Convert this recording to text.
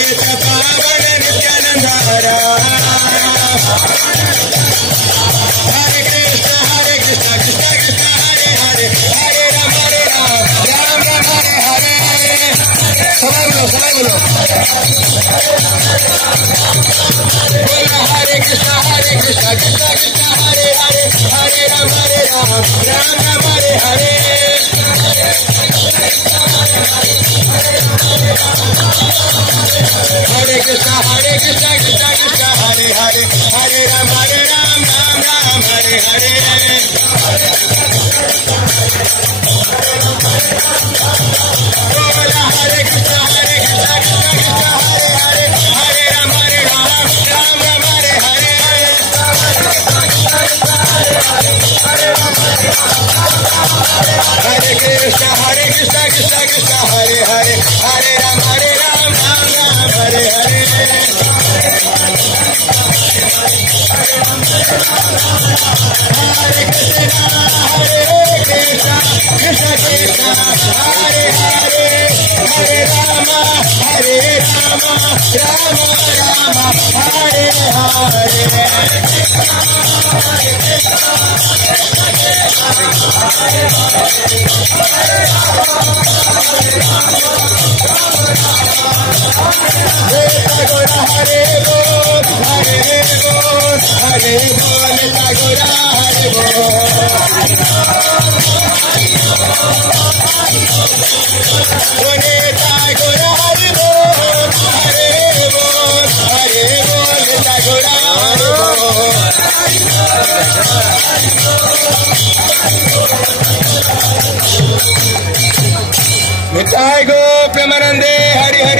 पतित पावन नित्यानंदारा हरे कृष्ण कृष्ण कृष्ण हरे हरे हरे राम राम राम हरे हरे समय बोलो बोलो हरे कृष्ण कृष्ण कृष्ण हरे हरे हरे राम राम राम हरे हरे हरे कृष्ण कृष्ण कृष्ण हरे हरे हरे राम राम राम हरे हरे बोला हरे कृष्ण कृष्ण कृष्ण हरे हरे हरे राम राम राम हरे हरे हरे कृष्ण कृष्ण कृष्ण हरे हरे हरे राम राम राम हरे हरे हरे कृष्ण कृष्ण कृष्ण हरे हरे हरे राम राम राम हरे हरे हरे बोल हरे बोल गोरा हरे बोले गोरा हरे बोल गोरा हरे बोल निताय गो प्रेमानंदे हरि हरि